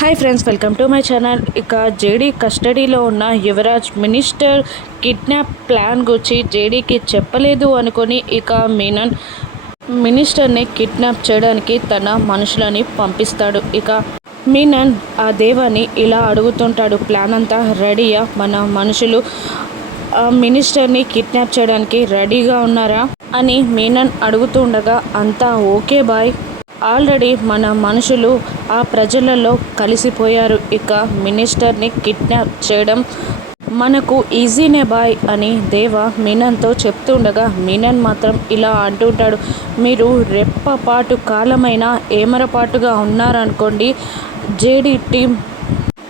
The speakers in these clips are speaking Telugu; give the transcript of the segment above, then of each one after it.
Hi friends, welcome to my channel. ఇక జేడీ కస్టడీలో ఉన్న యువరాజ్ మినిస్టర్ కిడ్నాప్ ప్లాన్ గురించి జేడీకి చెప్పలేదు అనుకొని ఇక మీనన్ మినిస్టర్ని కిడ్నాప్ చేయడానికి తన మనుషులని పంపిస్తాడు. ఇక మీనన్ ఆ దేవాని ఇలా అడుగుతుంటాడు, ప్లాన్ అంతా రెడీయా, మన మనుషులు మినిస్టర్ని కిడ్నాప్ చేయడానికి రెడీగా ఉన్నారా అని మీనన్ అడుగుతుండగా, అంతా ఓకే బాయ్, ఆల్రెడీ మన మనుషులు ఆ ప్రజలలో కలిసిపోయారు, ఇక మినిస్టర్ని కిడ్నాప్ చేయడం మనకు ఈజీనే బాయ్ అని దేవ మీనన్తో చెప్తుండగా, మీనన్ మాత్రం ఇలా అంటుంటాడు, మీరు రెప్పపాటు కాలమైన ఏమరపాటుగా ఉన్నారనుకోండి, జేడీ టీం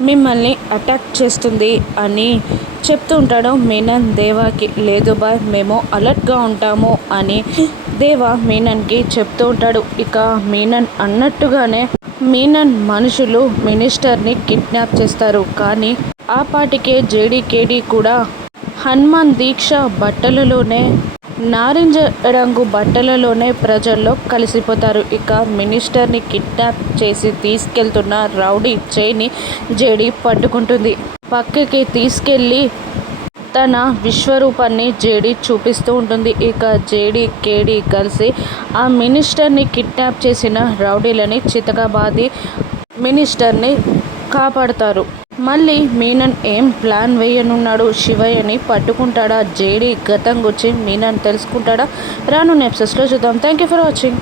మిమ్మల్ని అటాక్ చేస్తుంది అని చెప్తూ ఉంటాడు మీనన్ దేవాకి. లేదు బాయ్, మేము అలర్ట్గా ఉంటాము అని దేవ మీనన్కి చెప్తూ ఉంటాడు. ఇక మీనన్ అన్నట్టుగానే మీనన్ మనుషులు మినిస్టర్ని కిడ్నాప్ చేస్తారు. కానీ ఆ పాటికే జేడీకేడీ కూడా హనుమాన్ దీక్ష బట్టలలోనే, నారింజ రంగు బట్టలలోనే ప్రజల్లో కలిసిపోతారు. ఇక మినిస్టర్ని కిడ్నాప్ చేసి తీసుకెళ్తున్న రౌడీ చేని జేడీ పట్టుకుంటుంది. పక్కకి తీసుకెళ్ళి తన విశ్వరూపాన్ని జేడీ చూపిస్తూ ఉంటుంది. ఇక జేడీ కేడీ కలిసి ఆ మినిస్టర్ని కిడ్నాప్ చేసిన రౌడీలని చితకబాది మినిస్టర్ని కాపాడుతారు. మళ్ళీ మీనన్ ఏం ప్లాన్ వేయనున్నాడు, శివయ్యని పట్టుకుంటాడా, జేడీ గతం గురించి మీనన్ తెలుసుకుంటాడా, రానున్న ఎపిసోడ్స్లో చూద్దాం. Thank you for watching.